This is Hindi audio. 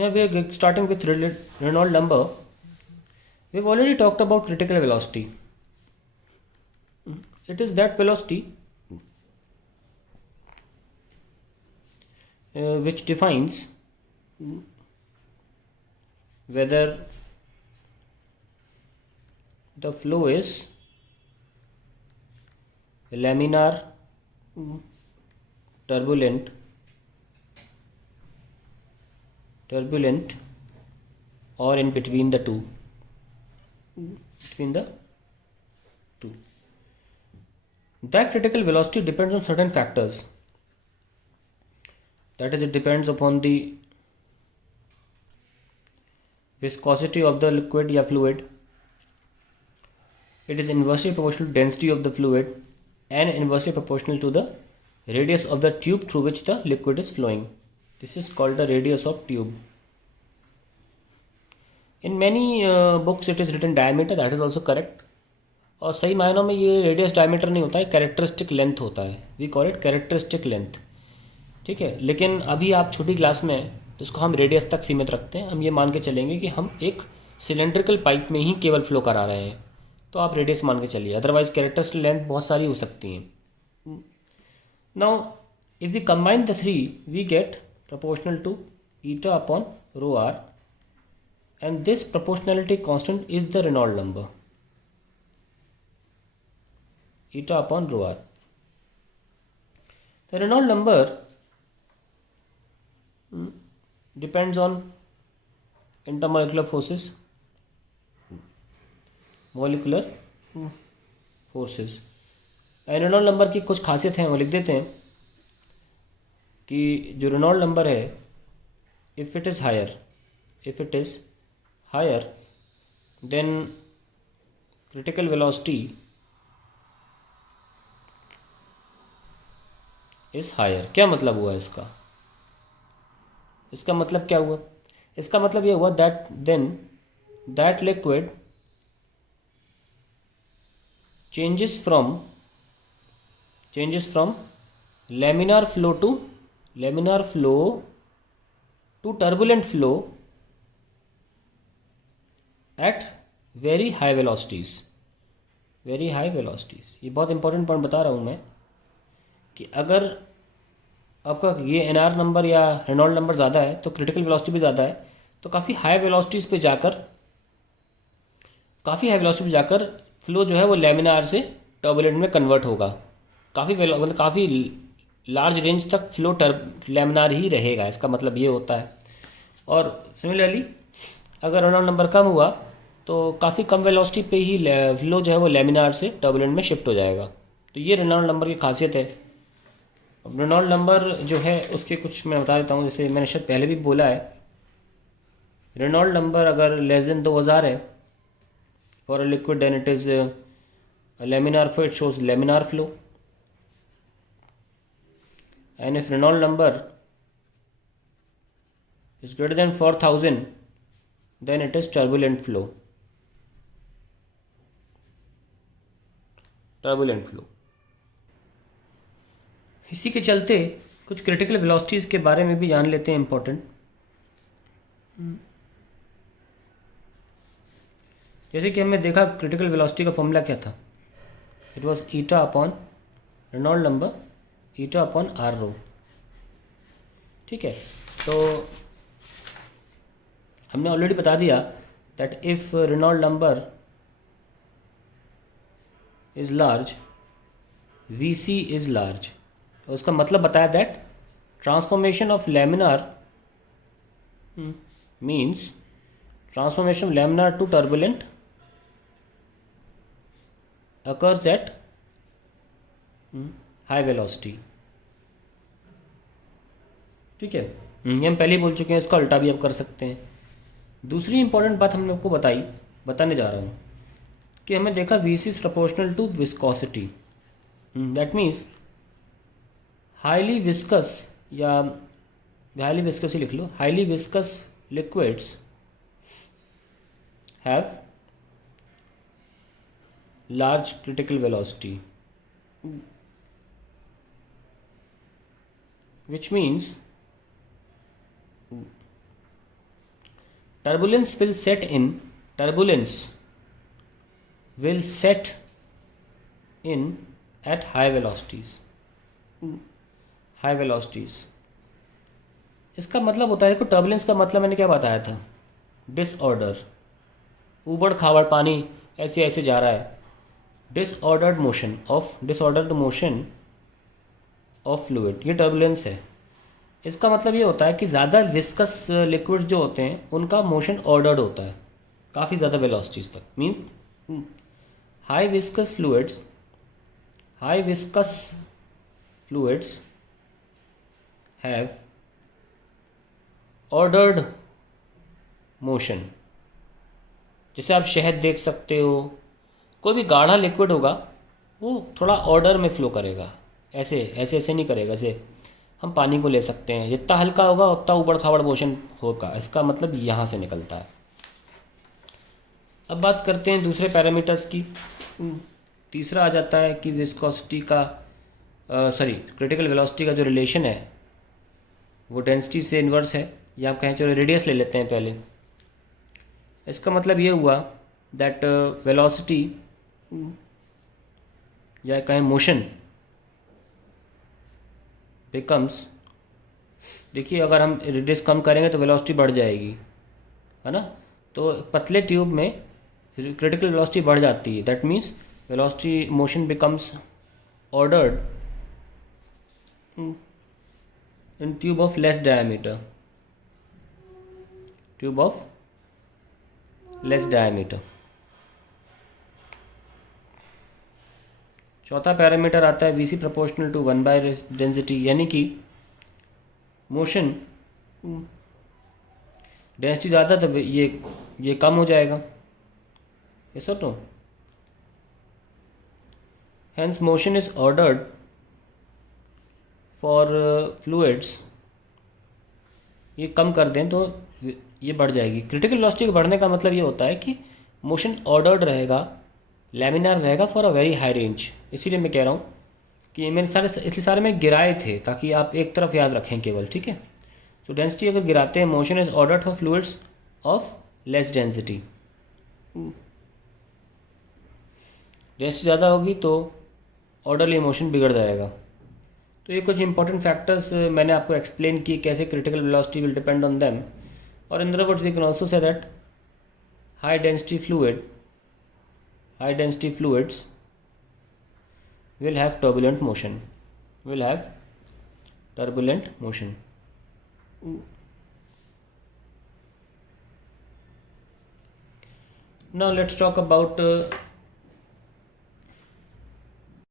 Yeah, we are starting with Reynolds number. We've already talked about critical velocity. It is that velocity which defines whether the flow is laminar, turbulent, or in between the two. That critical velocity depends on certain factors. That is, it depends upon the viscosity of the liquid or fluid. It is inversely proportional to density of the fluid and inversely proportional to the radius of the tube through which the liquid is flowing. This is called the radius of tube. In many books it is written diameter, that is also correct. और सही मायनों में ये रेडियस डायमीटर नहीं होता है, कैरेक्टरिस्टिक लेंथ होता है. We call it characteristic length. ठीक है, लेकिन अभी आप छोटी क्लास में हैं तो इसको हम रेडियस तक सीमित रखते हैं. हम ये मान के चलेंगे कि हम एक सिलेंड्रिकल पाइप में ही केवल फ्लो करा रहे हैं, तो आप रेडियस मान के चलिए. अदरवाइज कैरेक्टरिस्टिक लेंथ बहुत सारी हो सकती हैं. Now if we combine the three we get proportional to eta upon rho r, and this proportionality constant is the Reynolds number, eta upon rho r. The Reynolds number depends on intermolecular forces, molecular forces. Reynold number की कुछ खासियत हैं वो लिख देते हैं कि जो रेनॉल्ड नंबर है, if it is higher then critical velocity is higher. क्या मतलब हुआ इसका? इसका मतलब क्या हुआ? इसका मतलब ये हुआ that liquid changes from laminar flow to turbulent flow at very high velocities. ये बहुत इंपॉर्टेंट पॉइंट बता रहा हूँ मैं कि अगर आपका ये एनआर नंबर या रेनॉल्ड नंबर ज़्यादा है तो क्रिटिकल वेलोसिटी भी ज़्यादा है, तो काफ़ी हाई वेलोसिटीज़ पे जाकर फ्लो जो है वो लैमिनार से टर्बुलेंट में कन्वर्ट होगा. मतलब काफ़ी लार्ज रेंज तक फ्लो लैमिनार ही रहेगा, इसका मतलब ये होता है. और सिमिलरली अगर रेनॉल्ड नंबर कम हुआ तो काफ़ी कम वेलोसिटी पे ही फ्लो जो है वो लैमिनार से टर्बुलेंट में शिफ्ट हो जाएगा. तो ये रेनॉल्ड नंबर की खासियत है. अब रेनॉल्ड नंबर जो है उसके कुछ मैं बता देता हूँ. जैसे मैंने शायद पहले भी बोला है, रेनॉल्ड नंबर अगर लेस देन 2000 है for a liquid then it is laminar flow, it shows laminar flow. And if Reynolds number is greater than 4000 then it is turbulent flow. इसी के चलते कुछ क्रिटिकल वेलोसिटीज़ के बारे में भी जान लेते हैं. इम्पोर्टेंट, जैसे कि हमने देखा क्रिटिकल वेलोसिटी का फॉर्मूला क्या था. It was eta upon Reynold number, eta upon R rho. ठीक है, तो हमने ऑलरेडी बता दिया that if Reynold number is large V C is large. उसका मतलब बताया that transformation of laminar means transformation of laminar to turbulent occurs at high velocity. ठीक है, ये हम पहले ही बोल चुके हैं, इसका उल्टा भी आप कर सकते हैं. दूसरी इंपॉर्टेंट बात हमने आपको बताने जा रहा हूँ कि हमें देखा V C is proportional to viscosity. That means highly viscous या हाईली विस्कस ही लिख लो, highly viscous liquids have large critical velocity, which means turbulence will set in turbulence will set in at high velocities. इसका मतलब होता है, देखो टर्बुलेंस का मतलब मैंने क्या बताया था, डिसऑर्डर, ऊबड़ खाबड़ पानी ऐसे ऐसे जा रहा है, डिसऑर्डर्ड मोशन ऑफ फ्लूइड, ये टर्बुलेंस है। इसका मतलब ये होता है कि ज़्यादा विस्कस लिक्विड जो होते हैं उनका मोशन ऑर्डर्ड होता है काफ़ी ज़्यादा वेलोसिटीज़ तक। Means high viscous fluids have ordered motion. जैसे आप शहद देख सकते हो, कोई भी गाढ़ा लिक्विड होगा वो थोड़ा ऑर्डर में फ्लो करेगा, ऐसे ऐसे ऐसे नहीं करेगा। जैसे हम पानी को ले सकते हैं, जितना हल्का होगा उतना ऊबड़ खाबड़ मोशन होगा, इसका मतलब यहाँ से निकलता है। अब बात करते हैं दूसरे पैरामीटर्स की। तीसरा आ जाता है कि विस्कोसिटी का क्रिटिकल वेलोसिटी का जो रिलेशन है वो डेंसिटी से इन्वर्स है, या आप कहें चलो रेडियस ले लेते हैं पहले। इसका मतलब ये हुआ दैट वेलोसिटी या कहें मोशन बिकम्स, देखिए अगर हम रेडियस कम करेंगे तो वेलोसिटी बढ़ जाएगी, है ना। तो पतले ट्यूब में क्रिटिकल वेलोसिटी बढ़ जाती है, that means velocity motion becomes ordered in tube of less diameter, चौथा पैरामीटर आता है VC proportional to 1 by density, यानी कि मोशन डेंसिटी ज़्यादा तो ये कम हो जाएगा, ये sir. No hence motion is ordered for fluids, ये कम कर दें तो ये बढ़ जाएगी। क्रिटिकल वेलोसिटी के बढ़ने का मतलब ये होता है कि मोशन ऑर्डर्ड रहेगा, लैमिनार रहेगा for a very high range. इसीलिए मैं कह रहा हूँ कि मैंने इसलिए सारे में गिराए थे ताकि आप एक तरफ याद रखें केवल, ठीक है। तो डेंसिटी अगर गिराते हैं, motion is ordered for fluids of less density, density ज़्यादा होगी तो ऑर्डरली मोशन बिगड़ जाएगा। तो ये कुछ इंपॉर्टेंट फैक्टर्स मैंने आपको एक्सप्लेन किए कैसे critical velocity will depend on them, और in other words we can also say that high density fluids will have turbulent motion. Now let's talk about